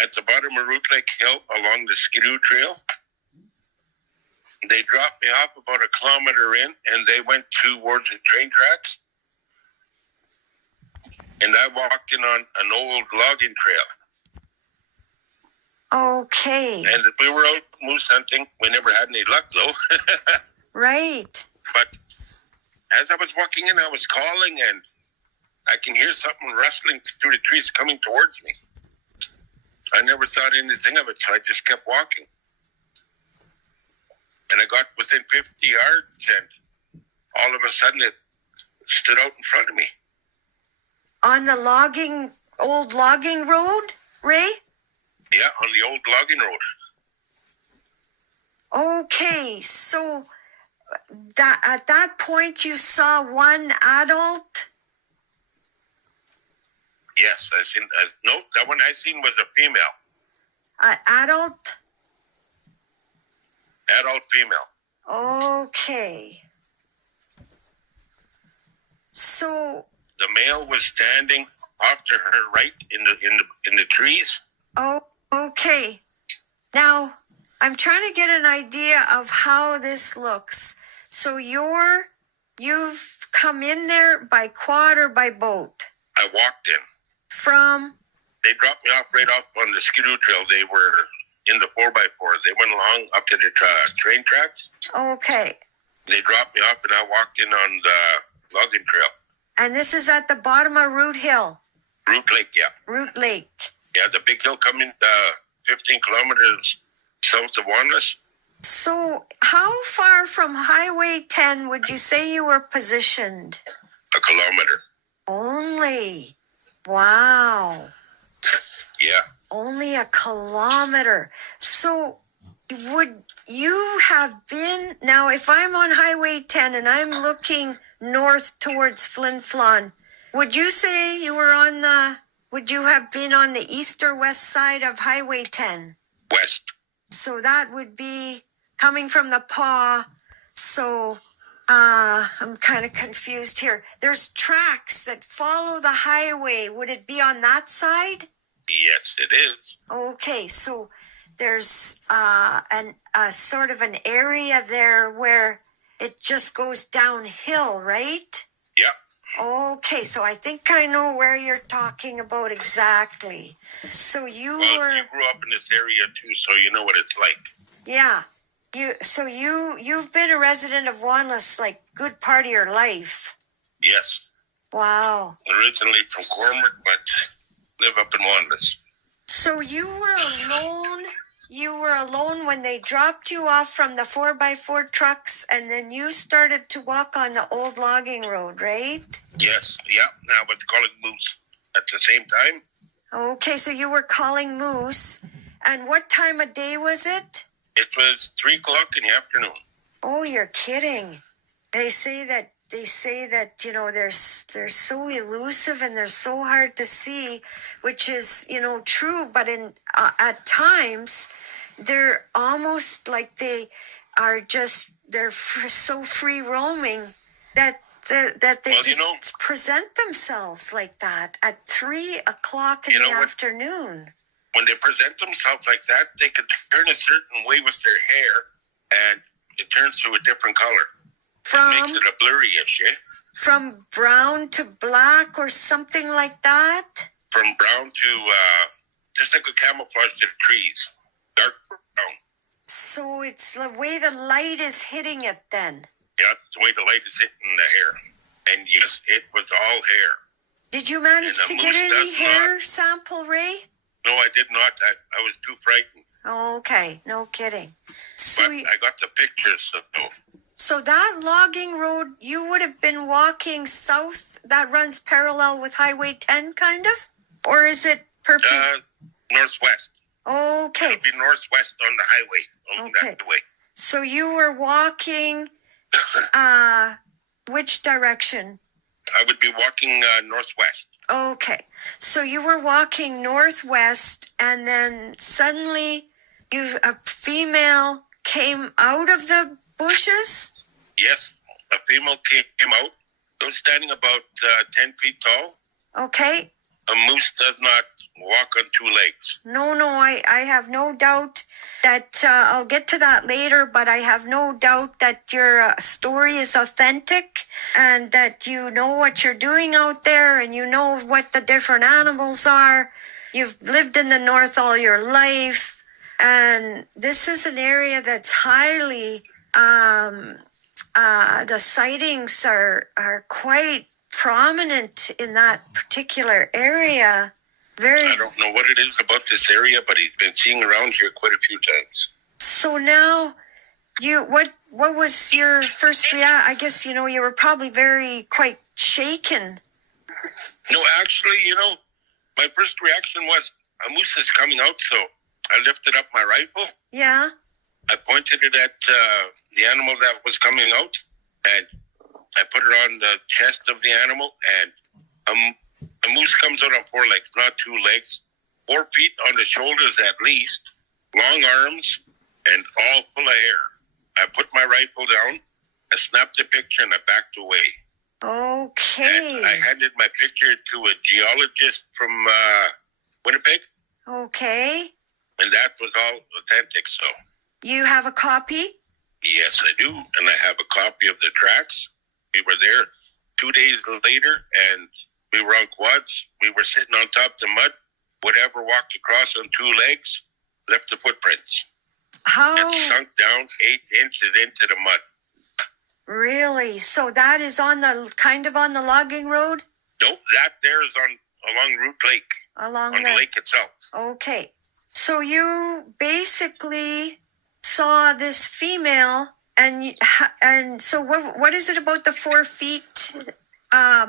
at the bottom of Root Lake Hill along the Skidoo Trail. They dropped me off about a kilometer in, and they went towards the train tracks. And I walked in on an old logging trail. Okay. And we were out moose hunting. We never had any luck, though. Right. But as I was walking in, I was calling, and I can hear something rustling through the trees coming towards me. I never thought anything of it, so I just kept walking. And I got within 50 yards, and all of a sudden it stood out in front of me. On the old logging road, Ray? Yeah, on the old logging road. Okay, so at that point you saw one adult? Yes, I seen. No, that one I seen was a female. Adult? Adult female. Okay. So the male was standing off to her right in the trees. Oh, okay. Now I'm trying to get an idea of how this looks. So you've come in there by quad or by boat? I walked in. They dropped me off right off on the Skidoo Trail. They were in the 4x4s. They went along up to the train tracks. Okay. They dropped me off, and I walked in on the logging trail. And this is at the bottom of Root Hill? Root Lake, yeah. Root Lake. Yeah, the big hill coming 15 kilometers south of Wanless. So how far from Highway 10 would you say you were positioned? A kilometer. Only? Wow. Yeah. Only a kilometer. So would you have been, now if I'm on Highway 10 and I'm looking north towards Flin Flon, would you say you were would you have been on the east or west side of Highway 10? West. So that would be coming from the paw. So I'm kind of confused here. There's tracks that follow the highway. Would it be on that side? Yes, it is. Okay, so there's a sort of an area there where it just goes downhill, right? Yeah. Okay, so I think I know where you're talking about exactly. So you grew up in this area too, so you know what it's like. Yeah. You've been a resident of Wanless like good part of your life. Yes. Wow. Originally from Cormac, but live up in Wanless. So you were alone. You were alone when they dropped you off from the 4x4 trucks, and then you started to walk on the old logging road, right? Yes. Yeah. I was calling moose at the same time. Okay, so you were calling moose. And what time of day was it? It was 3 o'clock in the afternoon. Oh, you're kidding. They say that you know they're so elusive and they're so hard to see, which is true. But at times they're almost like they're so free roaming that they present themselves like that at 3 o'clock in the afternoon. When they present themselves like that, they could turn a certain way with their hair, and it turns to a different color. It makes it a blurry-ish, eh? From brown to black or something like that? From brown to, just like a camouflage to the trees. Dark brown. So it's the way the light is hitting it then? Yeah, it's the way the light is hitting the hair. And yes, it was all hair. Did you manage to get any hair sample, Ray? No, I did not. I was too frightened. Okay, no kidding. But I got the pictures. So that logging road, you would have been walking south, that runs parallel with Highway 10, kind of? Or is it northwest. Okay. It would be northwest on the highway. Okay. That way. So you were walking, which direction? I would be walking northwest. Okay. So you were walking northwest, and then suddenly a female came out of the bushes? Yes, a female came out. It was standing about 10 feet tall. Okay. A moose does not walk on two legs. No, I have no doubt that I'll get to that later, but I have no doubt that your story is authentic and that you know what you're doing out there and you know what the different animals are. You've lived in the north all your life, and this is an area that's highly, the sightings are quite prominent in that particular area. I don't know what it is about this area, but he's been seeing around here quite a few times. So now, what was your first reaction? I guess you were probably quite shaken. No, actually, my first reaction was a moose is coming out, so I lifted up my rifle. Yeah. I pointed it at the animal that was coming out, and I put it on the chest of the animal, and a moose comes out on four legs, not two legs, 4 feet on the shoulders at least, long arms, and all full of hair. I put my rifle down, I snapped the picture, and I backed away. Okay. And I handed my picture to a geologist from Winnipeg. Okay. And that was all authentic, so. You have a copy? Yes, I do. And I have a copy of the tracks. We were there 2 days later, and we were on quads. We were sitting on top of the mud. Whatever walked across on 2 legs left the footprints. How? And sunk down 8 inches into the mud. Really? So that is on the logging road? Nope, that there is along Root Lake. Along on the lake itself. Okay. So you basically saw this female, and so what is it about the 4 feet?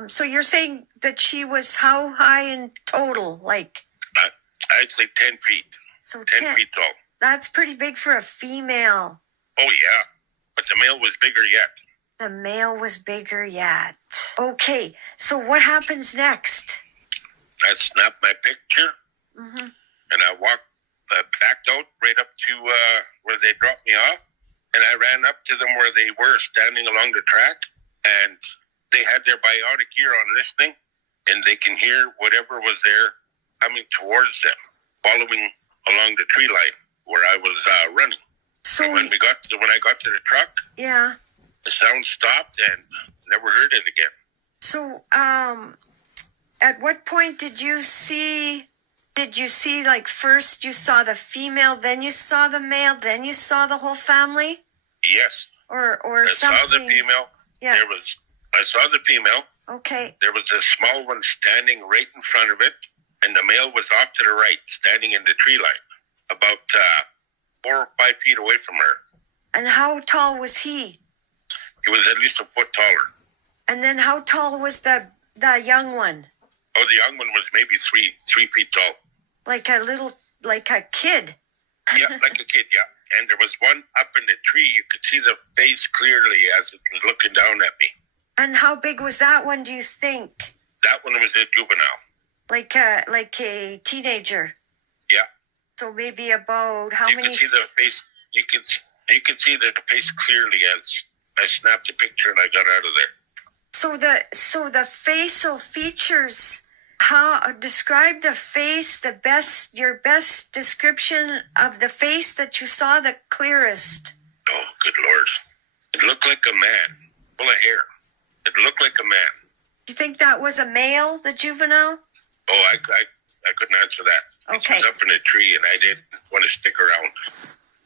So you're saying that she was how high in total? Like I'd say 10 feet. So 10 feet tall. That's pretty big for a female. Oh yeah, but the male was bigger yet. The male was bigger yet. Okay, so what happens next? I snapped my picture, and I backed out right up to where they dropped me off, and I ran up to them where they were standing along the track, and they had their biotic ear on listening, and they can hear whatever was there coming towards them, following along the tree line where I was running. So when I got to the truck, yeah, the sound stopped and never heard it again. So, at what point did you see, like, first you saw the female, then you saw the male, then you saw the whole family? Yes. Or I something? saw the female. Yeah. I saw the female. Okay. There was a small one standing right in front of it, and the male was off to the right, standing in the tree line, about 4 or 5 feet away from her. And how tall was he? He was at least a foot taller. And then how tall was the young one? Oh, the young one was maybe 3 feet tall. Like a kid. Yeah, like a kid, yeah. And there was one up in the tree. You could see the face clearly as it was looking down at me. And how big was that one, do you think? That one was a juvenile. Like a teenager? Yeah. So maybe about how many? You can see the face. You can see the face clearly as I snapped the picture and I got out of there. So the facial features. Describe the face, your best description of the face that you saw the clearest. Oh, good Lord. It looked like a man, full of hair. It looked like a man. Do you think that was a male, the juvenile? Oh, I couldn't answer that. Okay. It was up in a tree and I didn't want to stick around.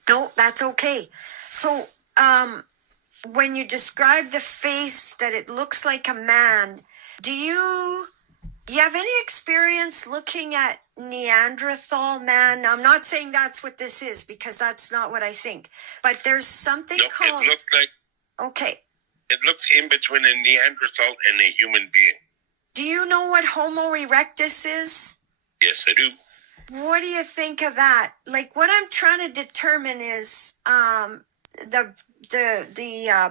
No, that's okay. So, when you describe the face that it looks like a man, do you have any experience looking at Neanderthal man? I'm not saying that's what this is, because that's not what I think. But there's something called... It looked like... Okay. It looks in between a Neanderthal and a human being. Do you know what Homo erectus is? Yes, I do. What do you think of that? Like, what I'm trying to determine is the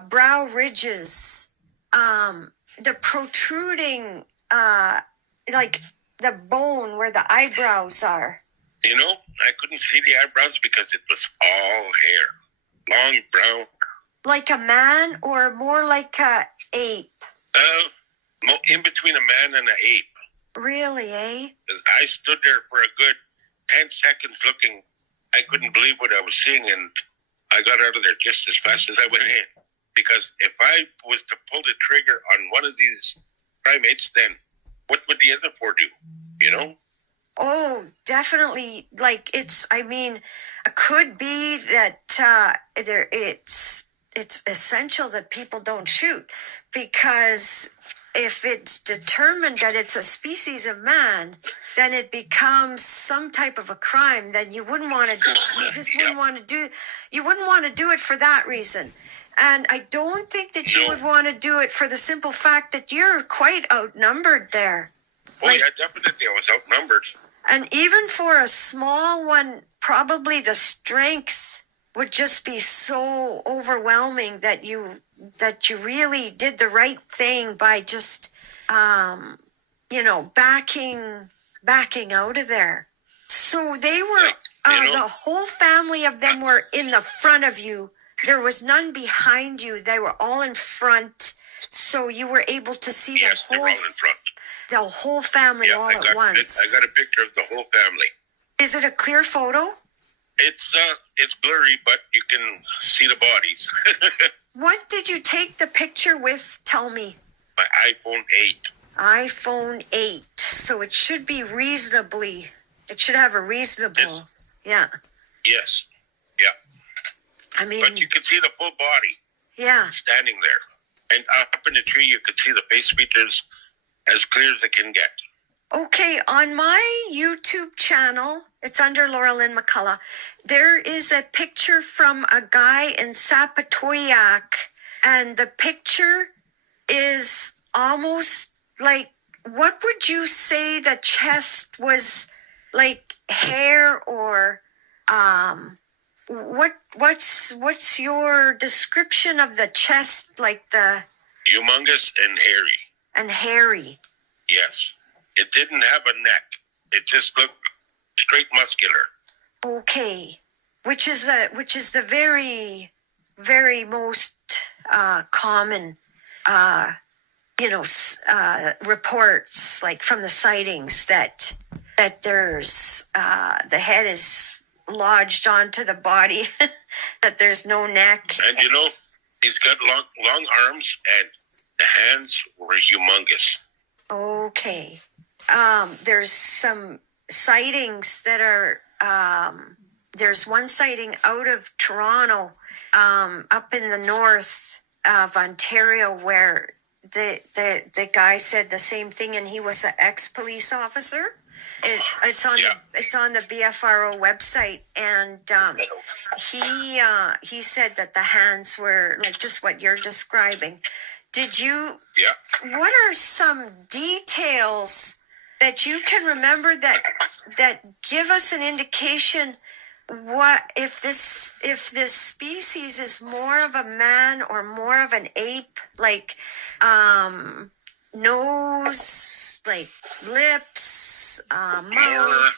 brow ridges, the protruding... like the bone where the eyebrows are. You know, I couldn't see the eyebrows because it was all hair. Long brown. Like a man or more like a ape? In between a man and an ape. Really, eh? I stood there for a good 10 seconds looking. I couldn't believe what I was seeing, and I got out of there just as fast as I went in. Because if I was to pull the trigger on one of these primates, then what would the other four do? You know? Oh, definitely. Like it could be that it's essential that people don't shoot, because if it's determined that it's a species of man, then it becomes some type of a crime. Then you wouldn't want to. You just wouldn't want to do. You wouldn't want to do it for that reason. And I don't think that you would want to do it for the simple fact that you're quite outnumbered there. Oh, yeah, definitely. I was outnumbered. And even for a small one, probably the strength would just be so overwhelming that you really did the right thing by just, backing out of there. So they were, the whole family of them were in the front of you. There was none behind you. They were all in front. So you were able to see they were all in front. The whole family all at once. I got a picture of the whole family. Is it a clear photo? It's blurry, but you can see the bodies. What did you take the picture with? Tell me. My iPhone 8. iPhone 8. So it should be it should have a reasonable, yeah. Yes. Yeah. But you can see the full body. Yeah. Standing there. And up in the tree, you could see the face features as clear as it can get. Okay, on my YouTube channel, it's under Laura Lynn McCullough, there is a picture from a guy in Sapatoyak, and the picture is almost like, what would you say the chest was like, hair, or what's your description of the chest, like the humongous and hairy. And hairy. Yes. It didn't have a neck. It just looked straight muscular. Okay. Which is the very, very most common reports, like from the sightings, that there's the head is lodged onto the body, that there's no neck. And he's got long arms, and the hands were humongous. Okay. There's some sightings that are, there's one sighting out of Toronto, up in the north of Ontario, where the guy said the same thing, and he was an ex-police officer. It's on the BFRO website, and he said that the hands were like just what you're describing. Did you? Yeah. What are some details that you can remember that give us an indication what if this species is more of a man or more of an ape, like nose, like lips, mouth?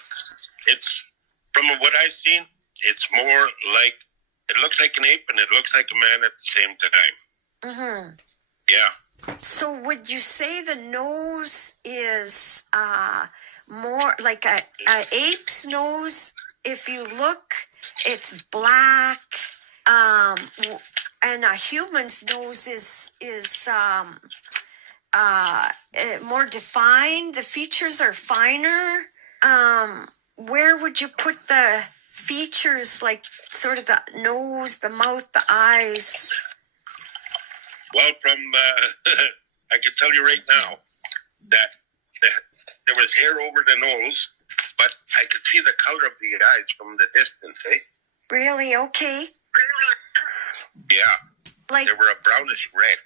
It's from what I've seen. It's more like, it looks like an ape and it looks like a man at the same time. Mm-hmm. Yeah. So would you say the nose is more like a ape's nose? If you look, it's black, and a human's nose is more defined. The features are finer. Where would you put the features, like sort of the nose, the mouth, the eyes? Well, I can tell you right now that there was hair over the nose, but I could see the color of the eyes from the distance, eh? Really? Okay. Yeah. Like they were a brownish red.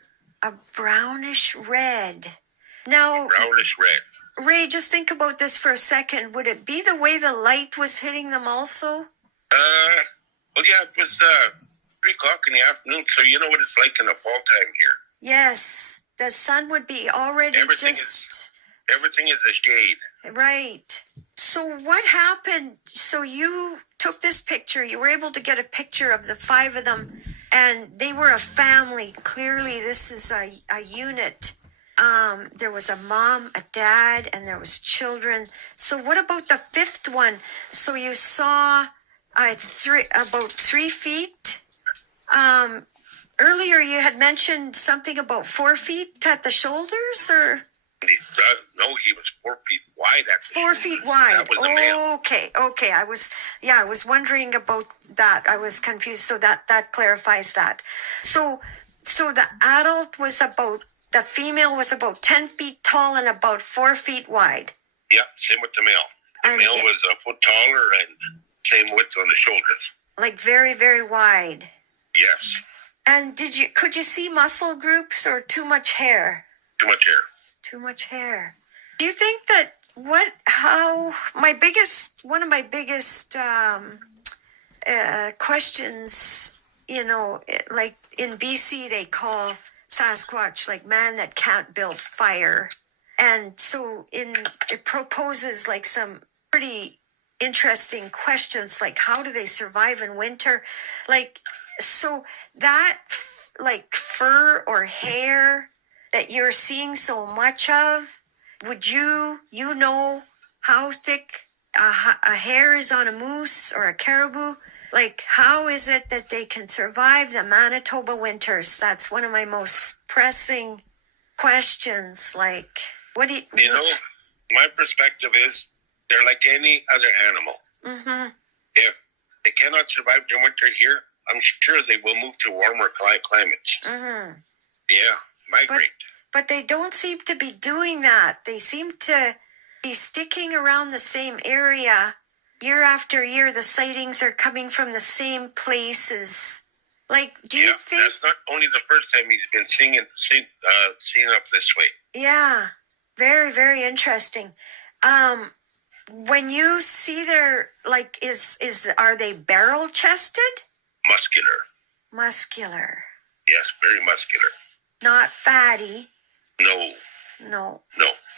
A brownish red. Now, brownish red. Ray, just think about this for a second. Would it be the way the light was hitting them also? Well, yeah, it was 3 o'clock in the afternoon, so you know what it's like in the fall time here. Yes. The sun would be already everything is a shade. Right. So what happened? So you took this picture. You were able to get a picture of the 5 of them, and they were a family. Clearly, this is a unit. There was a mom, a dad, and there was children. So what about the fifth one? So you saw about 3 feet. Earlier you had mentioned something about 4 feet at the shoulders, or no, he was 4 feet wide. 4 feet wide. That was the male. Okay. I was wondering about that. I was confused. So that clarifies that. So the adult was the female was about 10 feet tall and about 4 feet wide. Yeah, same with the male. The male was a foot taller and same width on the shoulders. Like very, very wide. Yes. And could you see muscle groups or too much hair? Too much hair. Too much hair. Do you think that one of my biggest questions, like in BC they call SASQUATCH like man that can't build fire. And so it proposes like some pretty interesting questions, like how do they survive in winter? Like, so that like fur or hair that you're seeing so much of, would you know how thick a hair is on a moose or a caribou? Like, how is it that they can survive the Manitoba winters? That's one of my most pressing questions. Like, what do you know? My perspective is they're like any other animal. Mm-hmm. If they cannot survive the winter here, I'm sure they will move to warmer climates. Mm-hmm. Yeah, migrate. But they don't seem to be doing that. They seem to be sticking around the same area. Year after year, the sightings are coming from the same places. Like, do you think... that's not only the first time he's been seen up this way. Yeah, very, very interesting. When you see their, like, are they barrel-chested? Muscular. Yes, very muscular. Not fatty. No.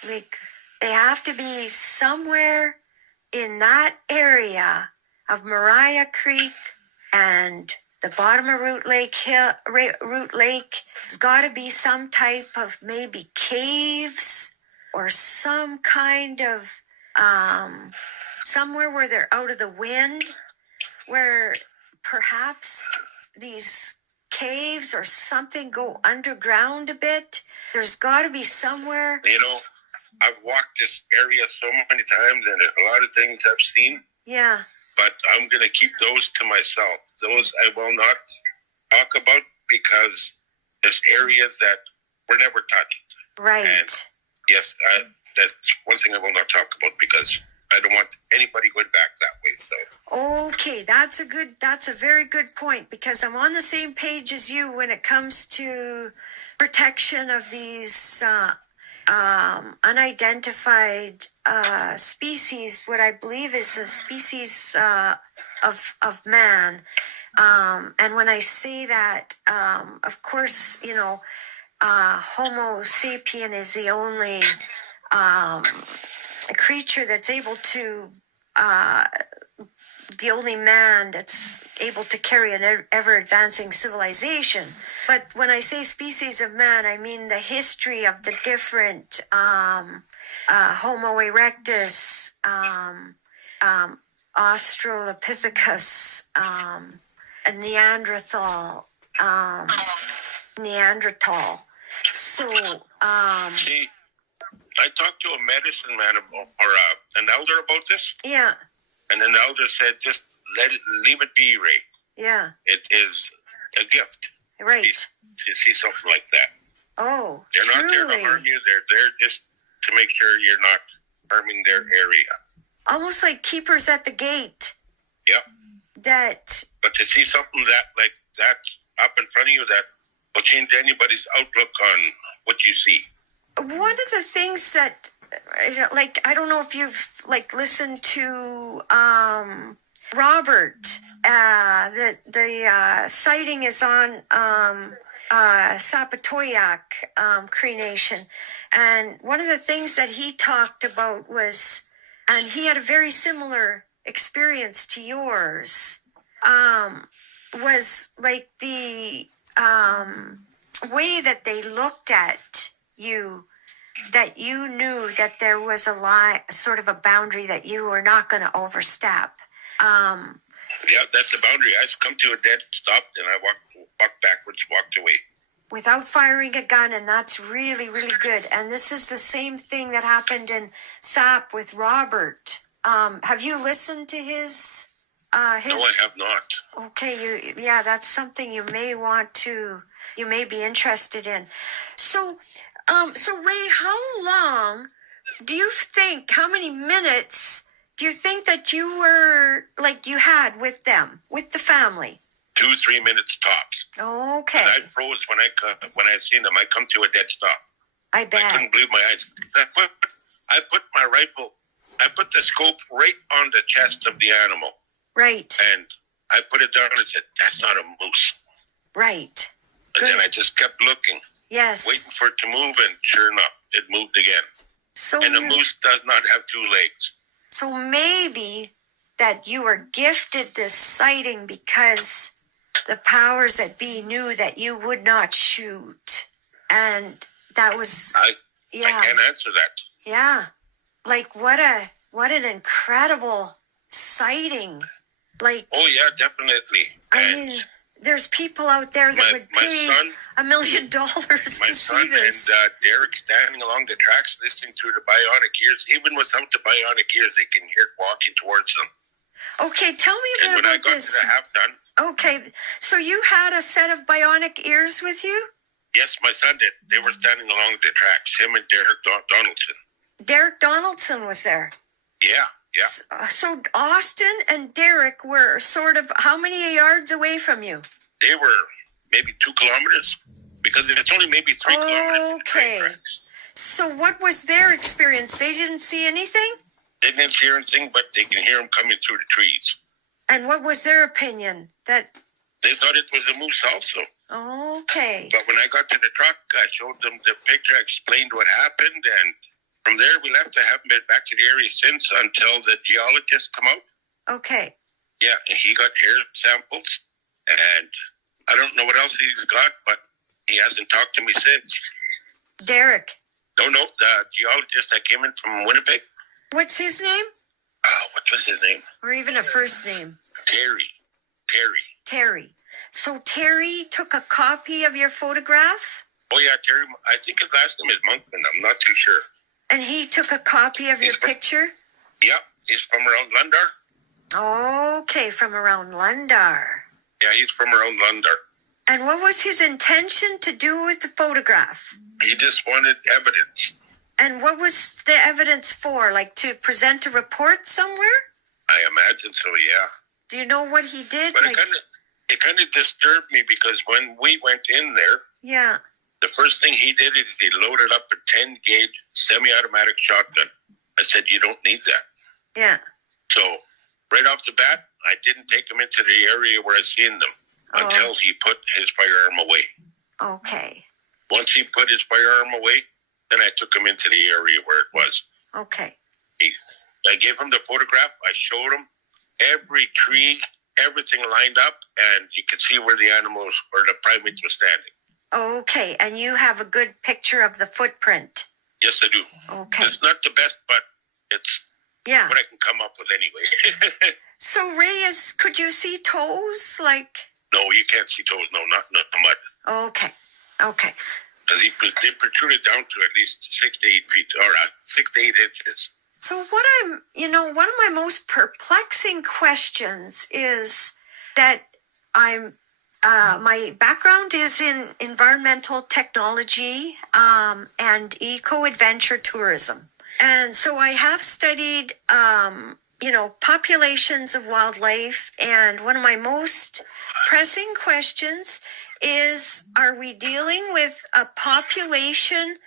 Like, they have to be somewhere in that area of Mariah Creek and the bottom of Root Lake. There's got to be some type of maybe caves or some kind of somewhere where they're out of the wind, where perhaps these caves or something go underground a bit. There's got to be somewhere. I've walked this area so many times and a lot of things I've seen. Yeah. But I'm going to keep those to myself. Those I will not talk about because there's areas that were never touched. Right. And yes, that's one thing I will not talk about because I don't want anybody going back that way. So. Okay, that's a very good point because I'm on the same page as you when it comes to protection of these unidentified species, what I believe is a species of man. And when I say that, of course, Homo sapien is the only creature that's able to, the only man that's able to carry an ever-advancing civilization. But when I say species of man, I mean the history of the different Homo erectus, Australopithecus, Neanderthal. So, see, I talked to a medicine man or an elder about this. Yeah. And an elder said, just leave it be, Ray. Yeah. It is a gift. Right. To see something like that. Oh, they're truly. Not there to harm you. They're there just to make sure you're not harming their area. Almost like keepers at the gate. Yep. But to see something like that up in front of you, that will change anybody's outlook on what you see. One of the things that, like, I don't know if you've, like, listened to Robert. The sighting is on Sapatoyak Cree Nation. And one of the things that he talked about was, and he had a very similar experience to yours, was like the way that they looked at you that you knew that there was a line, sort of a boundary that you were not going to overstep. Yeah, that's the boundary. I come to a dead stop, and I walked backwards, walked away. Without firing a gun, and that's really, really good. And this is the same thing that happened in SAP with Robert. Have you listened to his? No, I have not. Okay, that's something you may be interested in. So Ray, how many minutes do you think that you had with them, with the family? 2-3 minutes tops. Okay. And I froze when I seen them. I come to a dead stop. I bet. I couldn't believe my eyes. I put my rifle, I put the scope right on the chest of the animal. Right. And I put it down and said, "That's not a moose." Right. And then I just kept looking. Yes. Waiting for it to move, and sure enough, it moved again. And a moose does not have 2 legs. So maybe that you were gifted this sighting because the powers that be knew that you would not shoot. And that was... I can't answer that. Yeah. Like, what an incredible sighting. Like... Oh, yeah, definitely. I mean, there's people out there that would pay $1 million to see this. My son and Derek standing along the tracks listening to the bionic ears. Even without the bionic ears, they can hear it walking towards them. Okay, tell me a bit about this. And when I got to the half done... Okay, so you had a set of bionic ears with you? Yes, my son did. They were standing along the tracks, him and Derek Donaldson. Derek Donaldson was there? Yeah. So Austin and Derek were sort of how many yards away from you? They were maybe 2 kilometers, because it's only maybe 3 kilometers. Okay. So what was their experience? They didn't see anything? They didn't see anything, but they can hear them coming through the trees. And what was their opinion? That they thought it was a moose also. Okay. But when I got to the truck, I showed them the picture, I explained what happened, and from there we left. I haven't been back to the area since until the geologist come out. Okay. Yeah, and he got hair samples, and I don't know what else he's got, but he hasn't talked to me since. Derek? No, the geologist that came in from Winnipeg. What's his name? What was his name? Or even a first name? Terry. So Terry took a copy of your photograph? Oh, yeah, Terry. I think his last name is Monkman. I'm not too sure. And he took a copy of your picture? Yeah, he's from around Lundar. Okay, from around Lundar. Yeah, he's from around Lundar. And what was his intention to do with the photograph? He just wanted evidence. And what was the evidence for? Like to present a report somewhere? I imagine so, yeah. Do you know what he did? But it kind of disturbed me because when we went in there, yeah, the first thing he did is he loaded up a 10-gauge semi-automatic shotgun. I said, "You don't need that." Yeah. So right off the bat, I didn't take him into the area where I seen them until he put his firearm away. Okay. Once he put his firearm away, then I took him into the area where it was. Okay. I gave him the photograph. I showed him every tree, everything lined up, and you could see where the animals or the primates were standing. Okay, and you have a good picture of the footprint. Yes, I do. Okay. It's not the best, but it's what I can come up with anyway. So, Ray, could you see toes? No, you can't see toes. No, not in the mud. Okay. Because they protruded down to at least 6 to 8 feet, or 6 to 8 inches. So one of my most perplexing questions is that my background is in environmental technology and eco-adventure tourism. And so I have studied, populations of wildlife. And one of my most pressing questions is, are we dealing with a population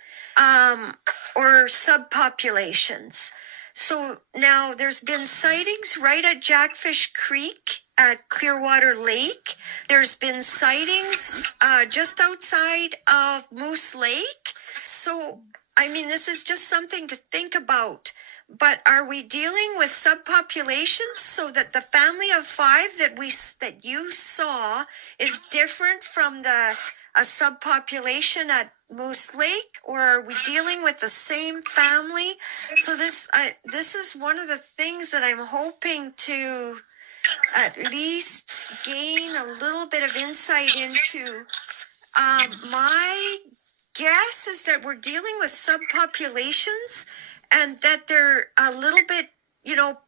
or subpopulations? So now there's been sightings right at Jackfish Creek at Clearwater Lake. There's been sightings just outside of Moose Lake. So, this is just something to think about. But are we dealing with subpopulations so that the family of 5 that you saw is different from the a subpopulation at Moose Lake, or are we dealing with the same family? So this is one of the things that I'm hoping to at least gain a little bit of insight into. My guess is that we're dealing with subpopulations and that they're a little bit,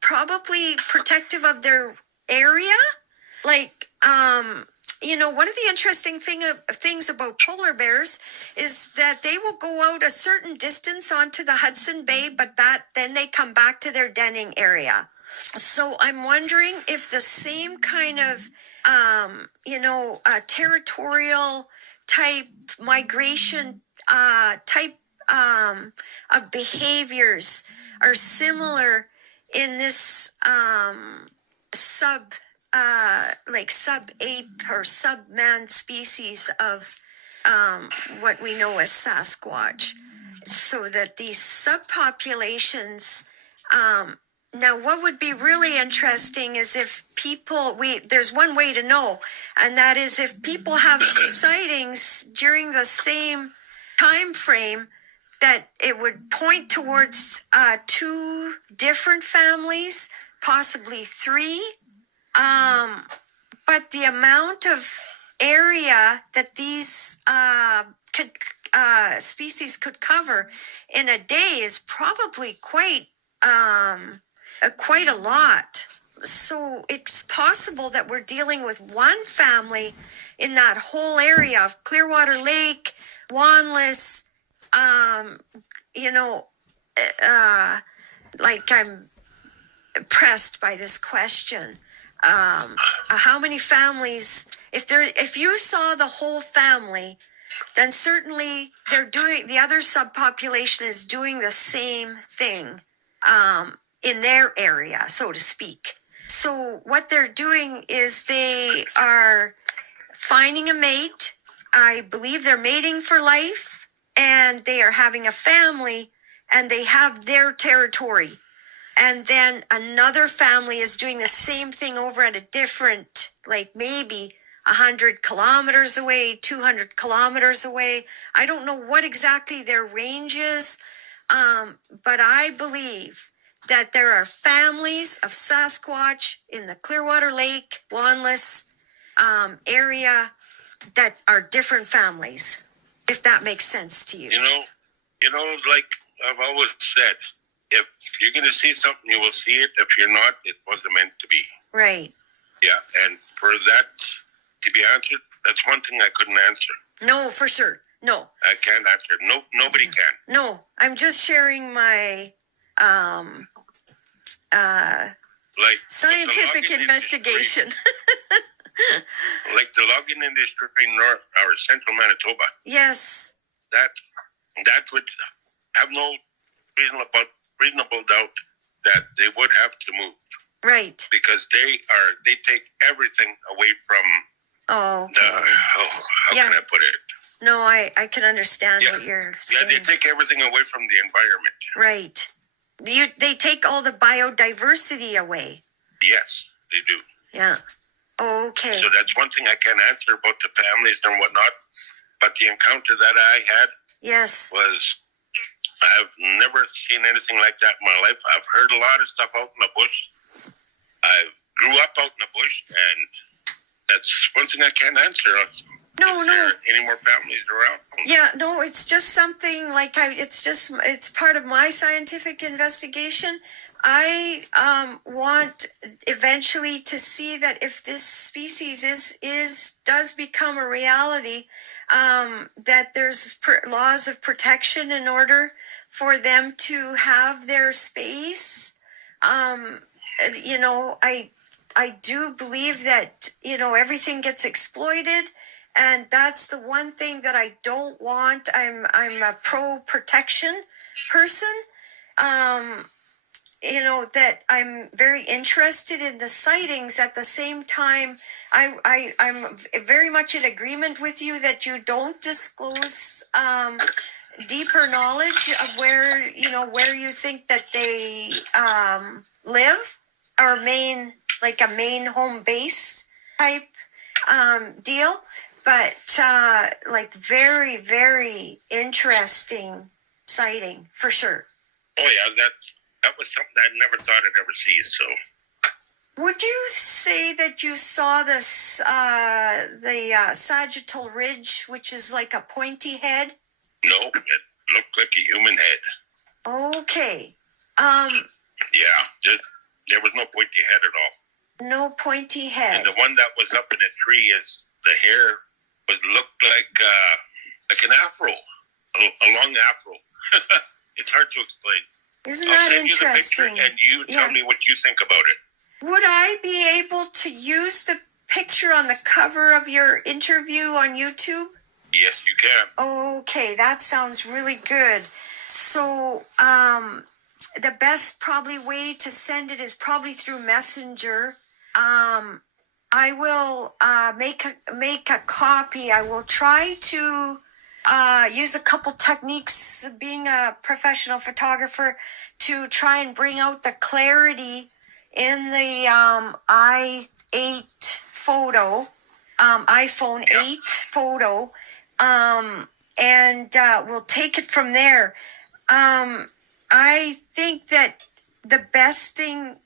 probably protective of their area. Like, one of the interesting things about polar bears is that they will go out a certain distance onto the Hudson Bay, but then they come back to their denning area. So I'm wondering if the same kind of, territorial type migration type of behaviors are similar in this sub-ape or sub-man species of what we know as Sasquatch. So that these subpopulations, now what would be really interesting is if there's one way to know, and that is if people have sightings during the same time frame, that it would point towards 2 different families, possibly 3. But the amount of area that these species could cover in a day is probably quite a lot. So it's possible that we're dealing with one family in that whole area of Clearwater Lake, Wanless, like I'm pressed by this question. How many families, if you saw the whole family, then certainly the other subpopulation is doing the same thing, in their area, so to speak. So what they're doing is they are finding a mate. I believe they're mating for life, and they are having a family, and they have their territory. And then another family is doing the same thing over at a different, like maybe 100 kilometers away, 200 kilometers away. I don't know what exactly their range is, but I believe that there are families of Sasquatch in the Clearwater Lake, Wanless area that are different families, if that makes sense to you. Like I've always said, if you're going to see something, you will see it. If you're not, it wasn't meant to be. Right. Yeah, and for that to be answered, that's one thing I couldn't answer. No, for sure. No. I can't answer. No, nobody can. No, I'm just sharing my scientific investigation. Like the logging industry in North or Central Manitoba. Yes. That would have no reasonable doubt that they would have to move. Right. Because they take everything away from how can I put it? No, I can understand what you're saying. Yeah, they take everything away from the environment. Right. They take all the biodiversity away. Yes, they do. Yeah. Okay. So that's one thing I can't answer about the families and whatnot. But the encounter that I had was, I've never seen anything like that in my life. I've heard a lot of stuff out in the bush. I grew up out in the bush, and that's one thing I can't answer. No. Any more families around? Yeah, no, it's just something like it's part of my scientific investigation. I want eventually to see that if this species does become a reality, that there's laws of protection in order for them to have their space. I do believe that, everything gets exploited, and that's the one thing that I don't want. I'm a pro-protection person. That I'm very interested in the sightings. At the same time, I'm very much in agreement with you that you don't disclose deeper knowledge of where you think that they live, or like a main home base type deal. but like very, very interesting sighting for sure. Oh yeah, that was something I never thought I'd ever see. So, would you say that you saw this the sagittal ridge, which is like a pointy head? No, it looked like a human head. Okay. Yeah, there was no pointy head at all. No pointy head. And the one that was up in a tree, is the hair looked like an afro, a long afro. It's hard to explain. Isn't that interesting? I'll send you the picture, and you tell me what you think about it. Would I be able to use the picture on the cover of your interview on YouTube? Yes, you can. Okay, that sounds really good. So, the best probably way to send it is probably through Messenger. I will make a copy. I will try to use a couple techniques, being a professional photographer, to try and bring out the clarity in the i8 photo, iPhone 8 photo, and we'll take it from there. I think that the best thing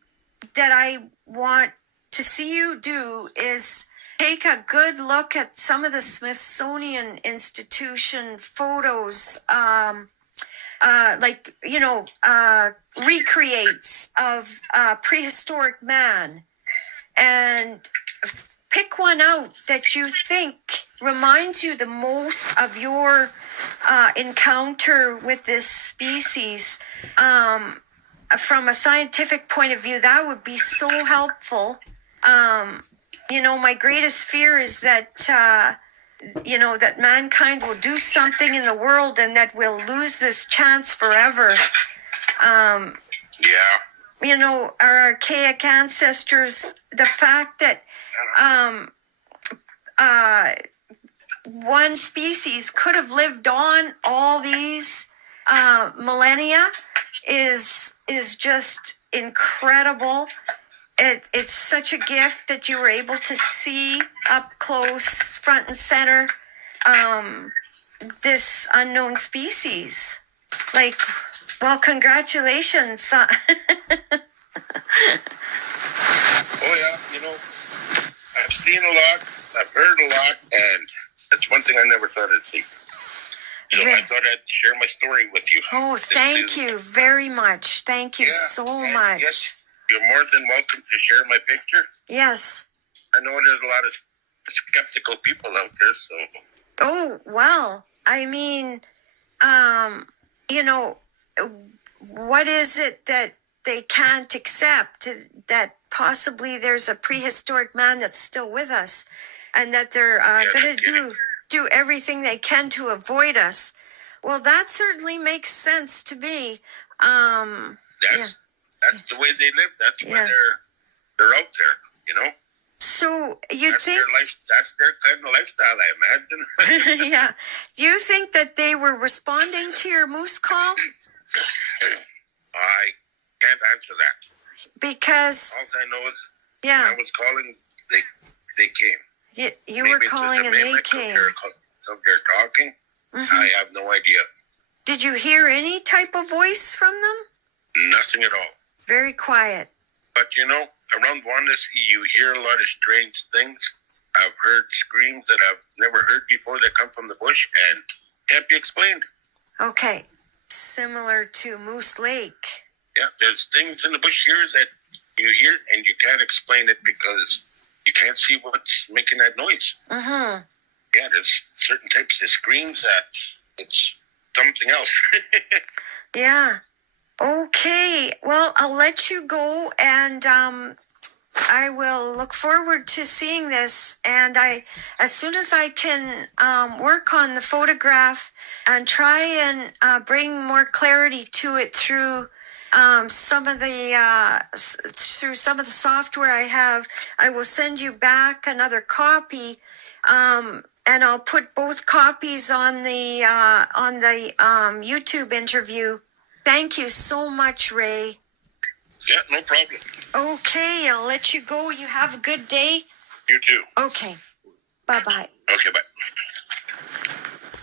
that I want to see you do is take a good look at some of the Smithsonian Institution photos, recreates of prehistoric man, and pick one out that you think reminds you the most of your encounter with this species. From a scientific point of view, that would be so helpful. My greatest fear is that, that mankind will do something in the world and that we'll lose this chance forever. Our archaic ancestors, the fact that one species could have lived on all these millennia is just incredible. It's such a gift that you were able to see up close, front and center, this unknown species. Congratulations. Oh yeah, I've seen a lot, I've heard a lot, and that's one thing I never thought I'd see. So I thought I'd share my story with you. Oh, thank you very much. Thank you so much. Yes, you're more than welcome to share my picture. Yes. I know there's a lot of skeptical people out there, so. Oh, well, I mean, what is it that they can't accept? That possibly there's a prehistoric man that's still with us, and that they're going to do everything they can to avoid us. Well, that certainly makes sense to me. That's the way they live. That's why they're out there, So that's their kind of lifestyle, I imagine. Yeah. Do you think that they were responding to your moose call? I can't answer that. Because all I know is when I was calling, they came. You were calling and they came. Of their talking. I have no idea. Did you hear any type of voice from them? Nothing at all. Very quiet. But around Wanda's, you hear a lot of strange things. I've heard screams that I've never heard before that come from the bush and can't be explained. Okay. Similar to Moose Lake. Yeah, there's things in the bush here that you hear and you can't explain it because you can't see what's making that noise. Yeah, there's certain types of screams that it's something else. Yeah. Okay. Well, I'll let you go, and I will look forward to seeing this. And as soon as I can work on the photograph and try and bring more clarity to it through some of the software I have, I will send you back another copy. And I'll put both copies on the YouTube interview. Thank you so much, Ray. Yeah, no problem. Okay, I'll let you go. You have a good day. You too. Okay. Bye-bye. Okay, bye.